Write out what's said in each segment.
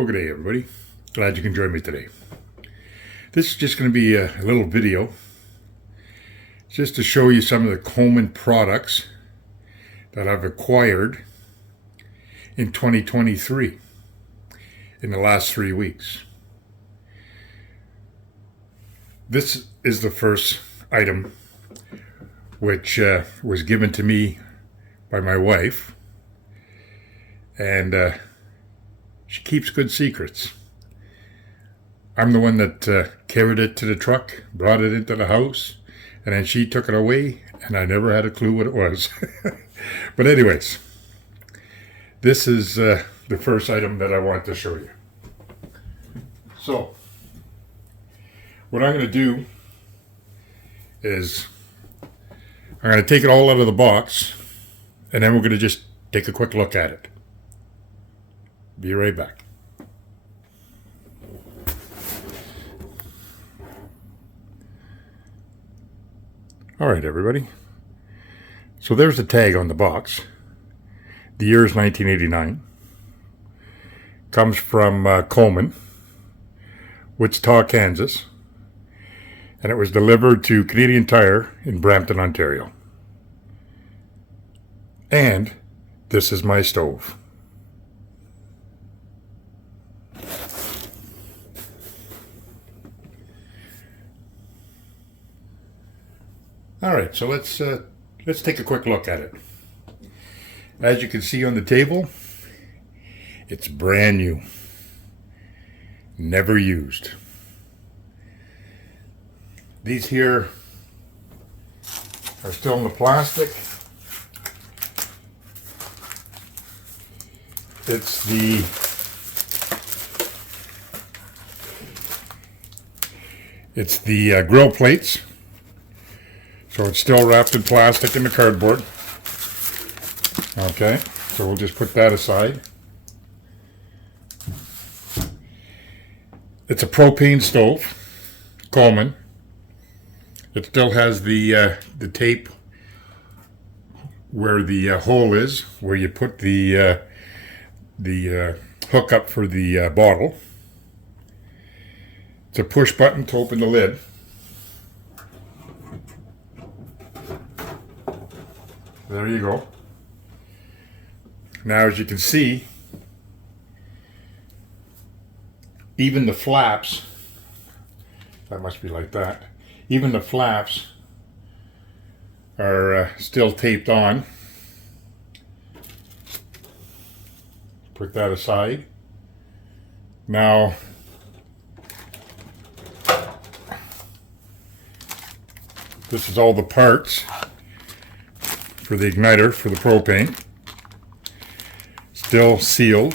Well, good day, everybody. Glad you can join me today. This is just going to be a little video just to show you some of the Coleman products that I've acquired in 2023 in the last 3 weeks. This is the first item which was given to me by my wife, and she keeps good secrets. I'm the one that carried it to the truck, brought it into the house, and then she took it away, and I never had a clue what it was. But anyways, this is the first item that I want to show you. So, what I'm going to do is I'm going to take it all out of the box, and then we're going to just take a quick look at it. Be right back. All right, everybody. So there's the tag on the box. The year is 1989. Comes from Coleman, Wichita, Kansas. And it was delivered to Canadian Tire in Brampton, Ontario. And this is my stove. All right, so let's take a quick look at it. As you can see on the table, it's brand new, never used. These here are still in the plastic. It's the grill plates. So it's still wrapped in plastic and the cardboard. Okay, so we'll just put that aside. It's a propane stove, Coleman. It still has the tape where the hole is, where you put the hook up for the bottle. It's a push button to open the lid. There you go. Now, as you can see, even the flaps, that must be like that, even the flaps are still taped on. Put that aside. Now, this is all the parts for the igniter for the propane. Still sealed.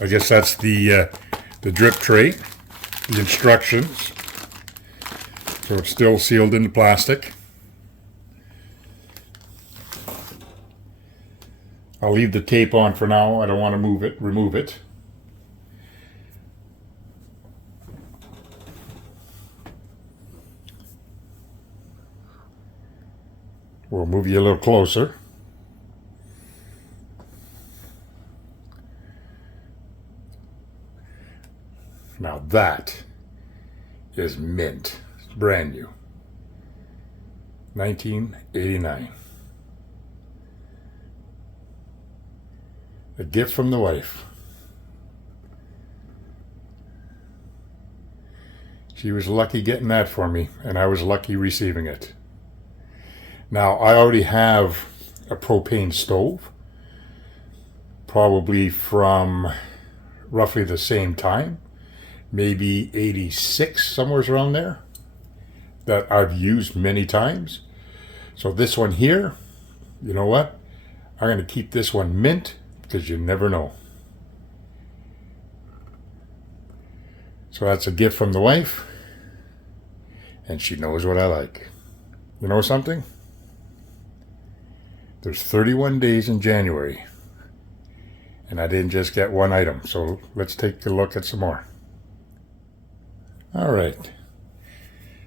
I guess that's the drip tray, the instructions. So it's still sealed in the plastic. I'll leave the tape on for now. I don't want to remove it. We'll move you a little closer. Now that is mint. It's brand new. 1989. A gift from the wife. She was lucky getting that for me, and I was lucky receiving it. Now, I already have a propane stove, probably from roughly the same time, maybe 86, somewhere around there, that I've used many times. So this one here, you know what? I'm going to keep this one mint, because you never know. So that's a gift from the wife, and she knows what I like. You know something? There's 31 days in January, and I didn't just get one item, so let's take a look at some more. All right.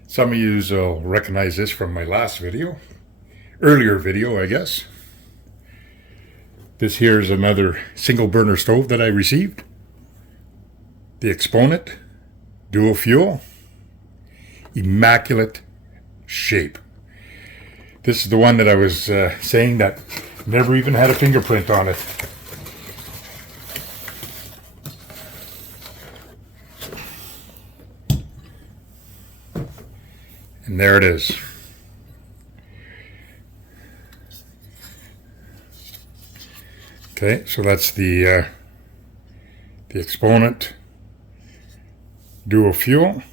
Some of you will recognize this from my last video, earlier video, I guess. This here is another single burner stove that I received. The Exponent dual fuel. Immaculate shape. This is the one that I was saying that never even had a fingerprint on it. And there it is. Okay, so that's the Exponent dual fuel.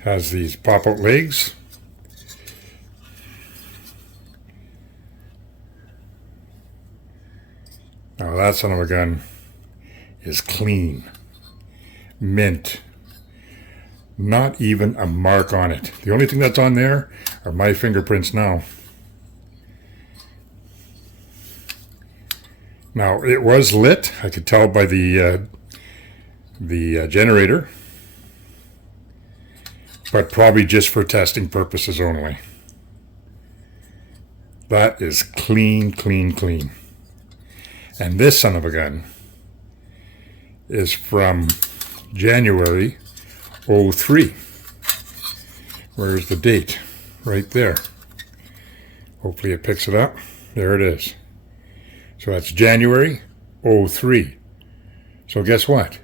Has these pop-out legs. Now that son of a gun is clean. Mint. Not even a mark on it. The only thing that's on there are my fingerprints now. Now it was lit. I could tell by the generator, but probably just for testing purposes only. That is clean, clean, clean. And this son of a gun is from January 03. Where's the date? Right there. Hopefully it picks it up. There it is. So that's January 03. So guess what?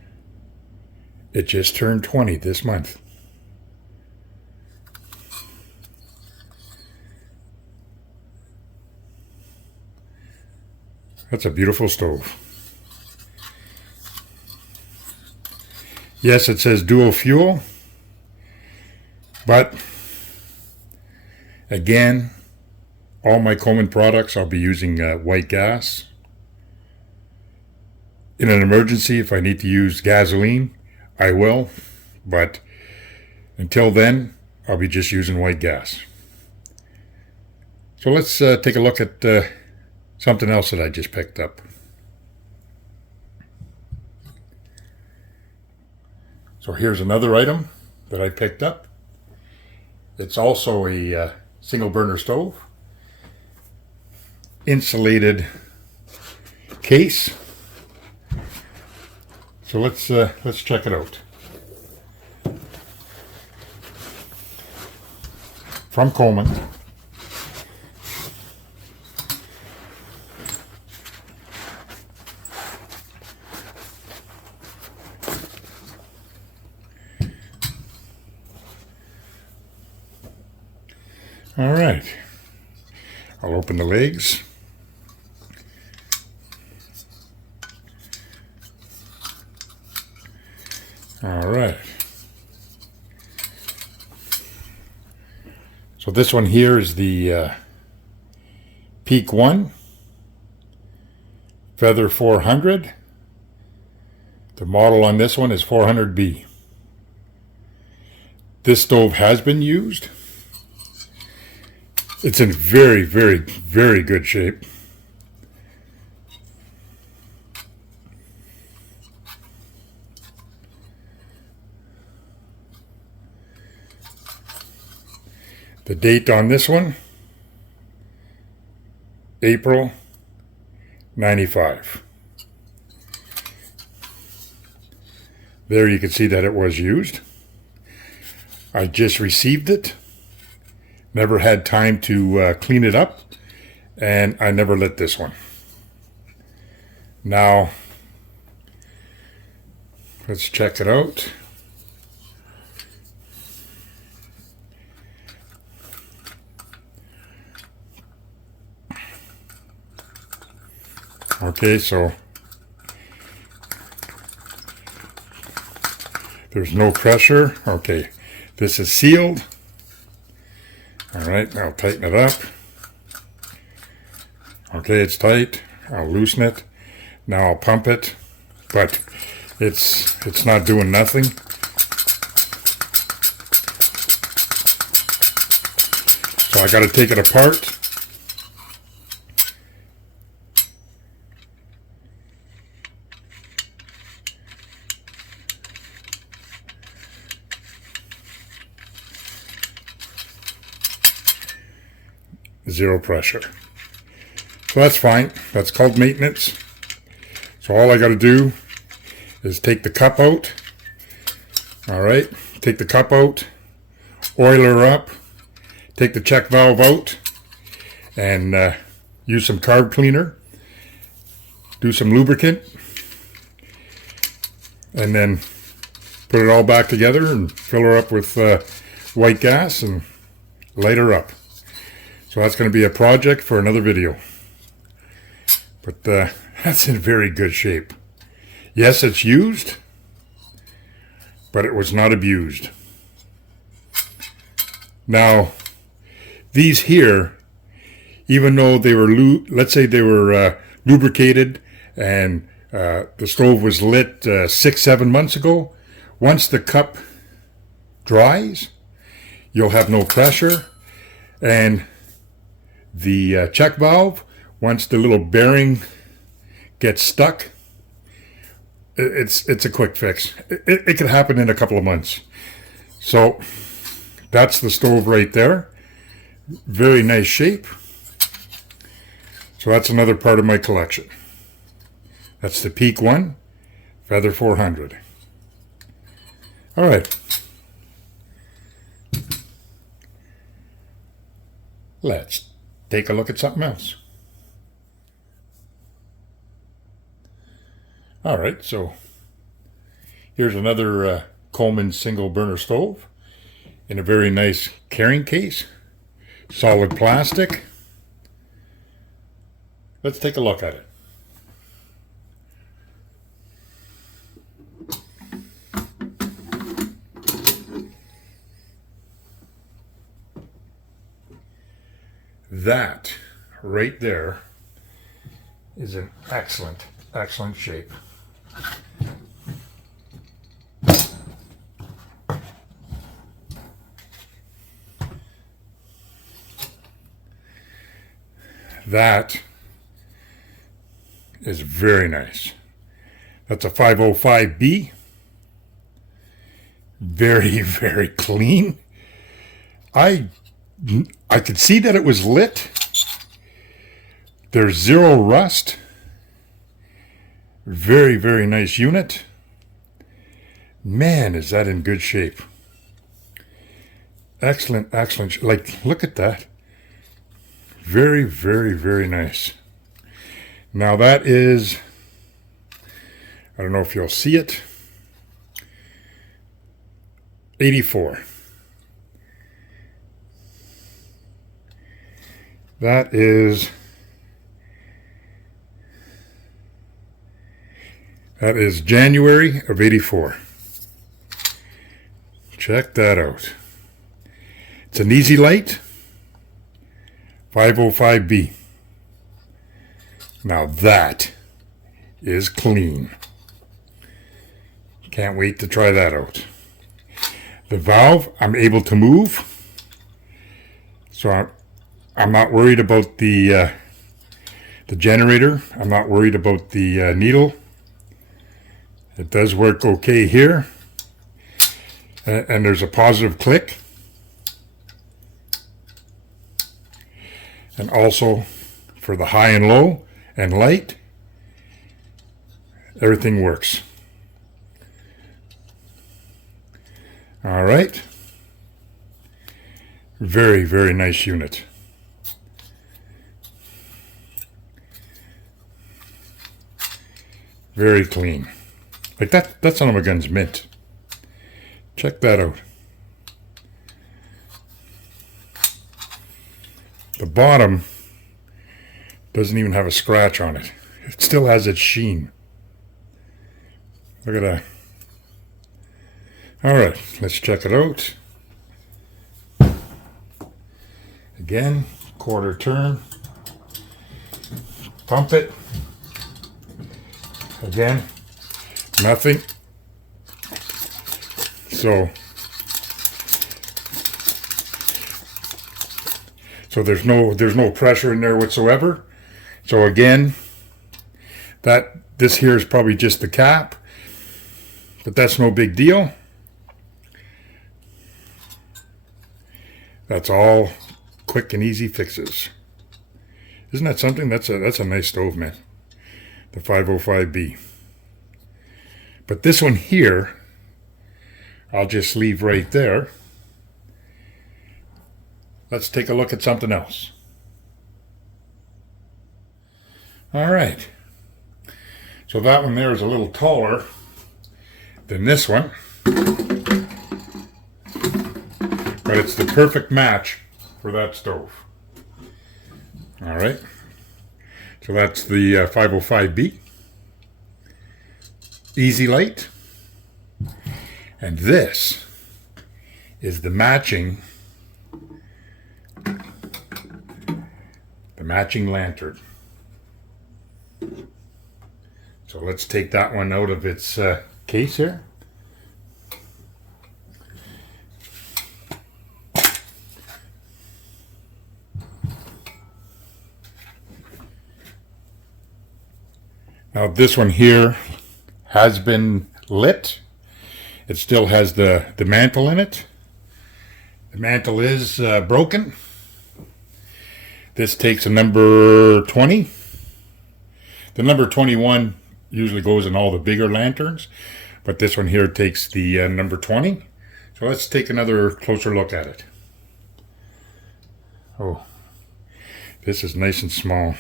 It just turned 20 this month. That's a beautiful stove. Yes, it says dual fuel, but again, all my Coleman products, I'll be using white gas. In an emergency, if I need to use gasoline, I will, but until then, I'll be just using white gas. So let's take a look at something else that I just picked up. So here's another item that I picked up. It's also a single burner stove. Insulated case. So let's check it out. From Coleman. All right, I'll open the legs. All right. So this one here is the Peak 1 Feather 400. The model on this one is 400B. This stove has been used. It's in very, very, very good shape. The date on this one, April 95. There you can see that it was used. I just received it. Never had time to clean it up, and I never lit this one. Now, let's check it out. Okay, so there's no pressure. Okay, this is sealed. All right, I'll tighten it up. Okay, it's tight. I'll loosen it. Now I'll pump it, but it's not doing nothing. So I got to take it apart. zero pressure. So that's fine. That's called maintenance. So all I got to do is take the cup out. All right, take the cup out, oil her up, take the check valve out, and use some carb cleaner, do some lubricant, and then put it all back together and fill her up with white gas and light her up. So that's going to be a project for another video. But that's in very good shape. Yes, it's used, but it was not abused. Now, these here, even though they were, let's say they were lubricated and the stove was lit 6-7 months ago, once the cup dries, you'll have no pressure, and the check valve, once the little bearing gets stuck, it's a quick fix. It could happen in a couple of months. So that's the stove right there. Very nice shape. So that's another part of my collection. That's the Peak 1 Feather 400. All right. Let's take a look at something else. All right, so here's another Coleman single burner stove in a very nice carrying case, solid plastic. Let's take a look at it. That right there is in excellent shape. That is very nice. That's a 505B. Very, very clean. I could see that it was lit. There's zero rust. Very, very nice unit. Man, is that in good shape. Excellent. Like, look at that. Very, very, very nice. Now that is, I don't know if you'll see it, 84. That is January of 84. Check that out. It's an Easy Light 505B. Now that is clean. Can't wait to try that out. The valve I'm able to move, so I'm not worried about the generator. I'm not worried about the needle. It does work okay here, and there's a positive click. And also for the high and low and light, everything works. All right. Very, very nice unit. Very clean. Like that son of a gun's mint. Check that out. The bottom doesn't even have a scratch on it. It still has its sheen. Look at that. All right, let's check it out. Again, quarter turn. Pump it. Again, nothing. So there's no pressure in there whatsoever. So again, this here is probably just the cap, but that's no big deal. That's all quick and easy fixes. Isn't that something? That's a nice stove, man. The 505B. But this one here, I'll just leave right there. Let's take a look at something else. All right. So that one there is a little taller than this one. But it's the perfect match for that stove. All right. So that's the 505B. Easy Light. And this is the matching lantern. So let's take that one out of its case here. Now this one here has been lit. It still has the mantle in it. The mantle is broken. This takes a number 20. The number 21 usually goes in all the bigger lanterns, but this one here takes the number 20. So let's take another closer look at it. Oh, this is nice and small.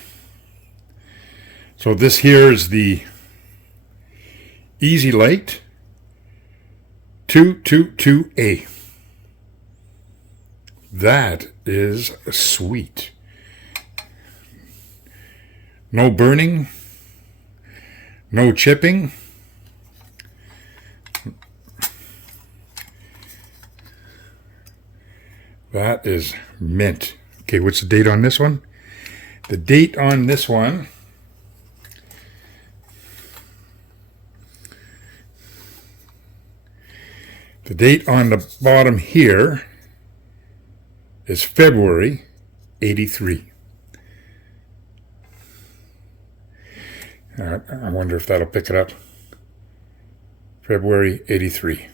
So this here is the Easy Light 222A. That is sweet. No burning, no chipping. That is mint. Okay, what's the date on this one? The date on this one the date on the bottom here is February 83. I wonder if that'll pick it up. February 83.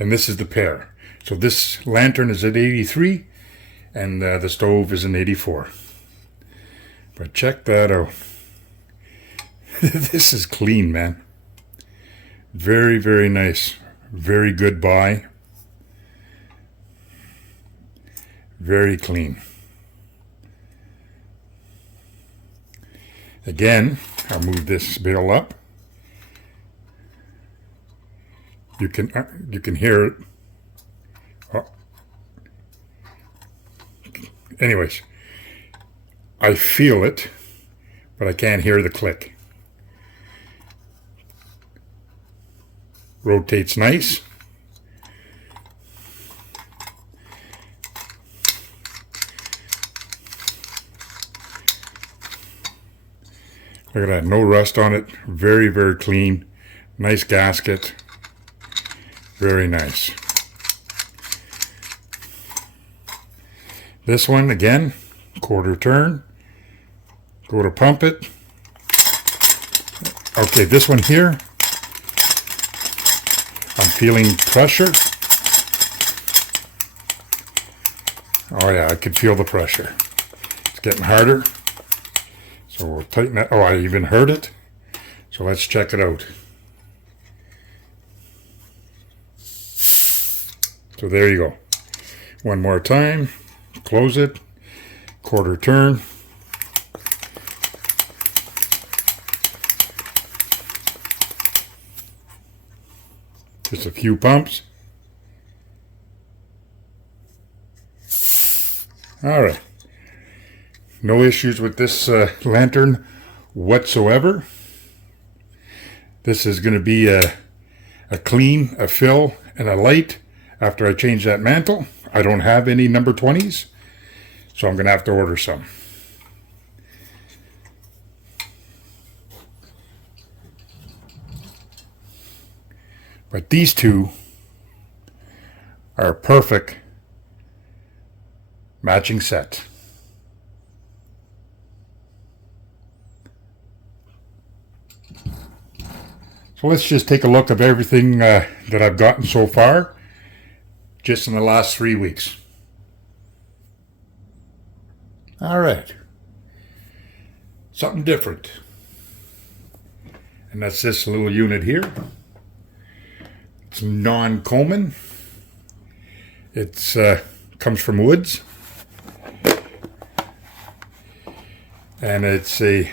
And this is the pair. So this lantern is at 83 and the stove is an 84. But check that out. This is clean, man. Very, very nice. Very good buy. Very clean. Again, I'll move this bill up. You can hear it. Oh. Anyways, I feel it, but I can't hear the click. Rotates nice. Look at that, no rust on it. Very, very clean. Nice gasket. Very nice. This one, again, quarter turn. Go to pump it. Okay, this one here, I'm feeling pressure. Oh yeah, I can feel the pressure. It's getting harder. So we'll tighten that. Oh, I even heard it. So let's check it out. So there you go. One more time. Close it. Quarter turn. Just a few pumps. All right. No issues with this lantern whatsoever. This is going to be a clean, a fill, and a light after I change that mantle. I don't have any number 20s, so I'm going to have to order some. But these two are a perfect matching set. So let's just take a look at everything that I've gotten so far, just in the last 3 weeks. All right. something different. And that's this little unit here. It's non-Coleman. It's comes from woods. And it's a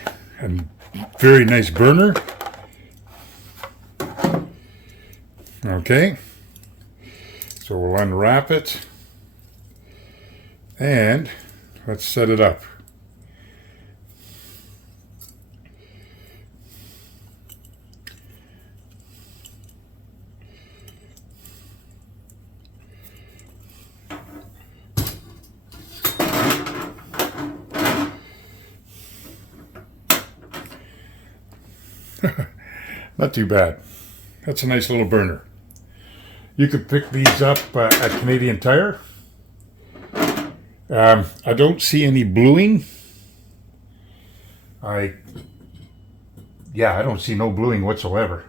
very nice burner. Okay. So we'll unwrap it. And let's set it up. Not too bad. That's a nice little burner. You could pick these up at Canadian Tire. I don't see any bluing. I don't see no bluing whatsoever.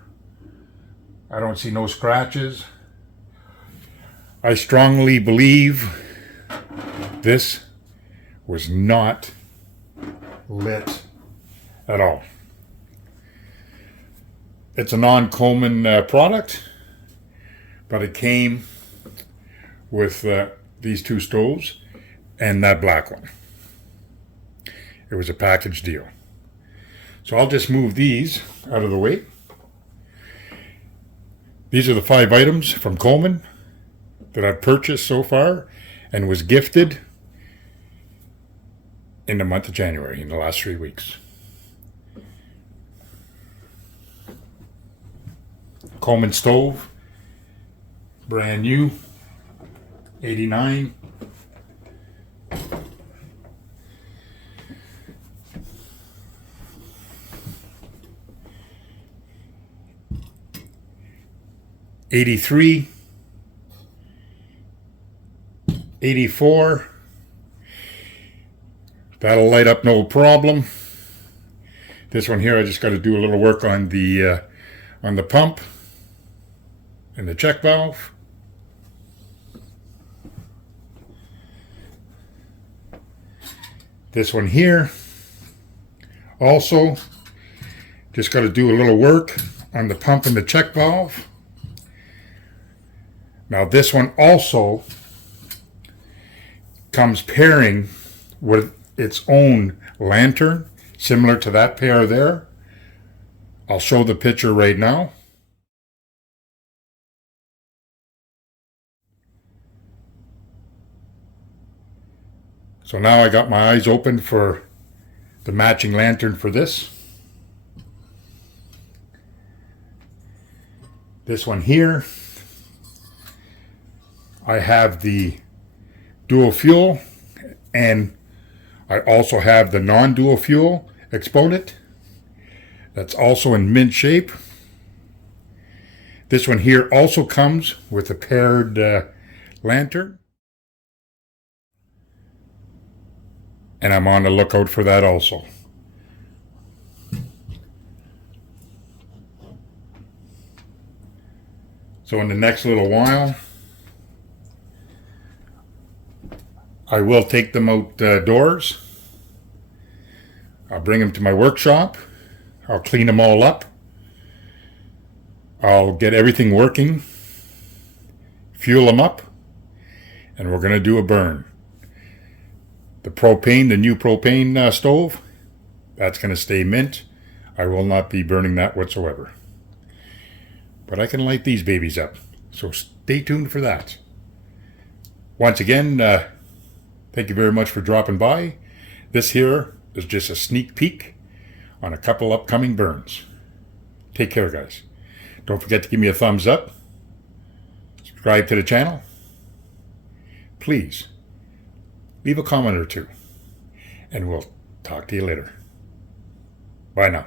I don't see no scratches. I strongly believe this was not lit at all. It's a non-Coleman product, but it came with these two stoves and that black one. It was a package deal. So I'll just move these out of the way. These are the 5 items from Coleman that I've purchased so far and was gifted in the month of January, in the last 3 weeks. Coleman stove, brand new, 89. $83, $84. That'll light up no problem. This one here, I just got to do a little work on the pump and the check valve. This one here, also, just got to do a little work on the pump and the check valve. Now this one also comes pairing with its own lantern, similar to that pair there. I'll show the picture right now. So now I got my eyes open for the matching lantern for this. This one here, I have the dual fuel, and I also have the non-dual fuel exponent. That's also in mint shape. This one here also comes with a paired lantern. And I'm on the lookout for that also. So in the next little while, I will take them outdoors. I'll bring them to my workshop. I'll clean them all up. I'll get everything working, fuel them up, and we're going to do a burn. The propane, the new propane stove, that's going to stay mint. I will not be burning that whatsoever. But I can light these babies up, so stay tuned for that. Once again, thank you very much for dropping by. This here is just a sneak peek on a couple upcoming burns. Take care, guys. Don't forget to give me a thumbs up. Subscribe to the channel. Please, leave a comment or two. And we'll talk to you later. Bye now.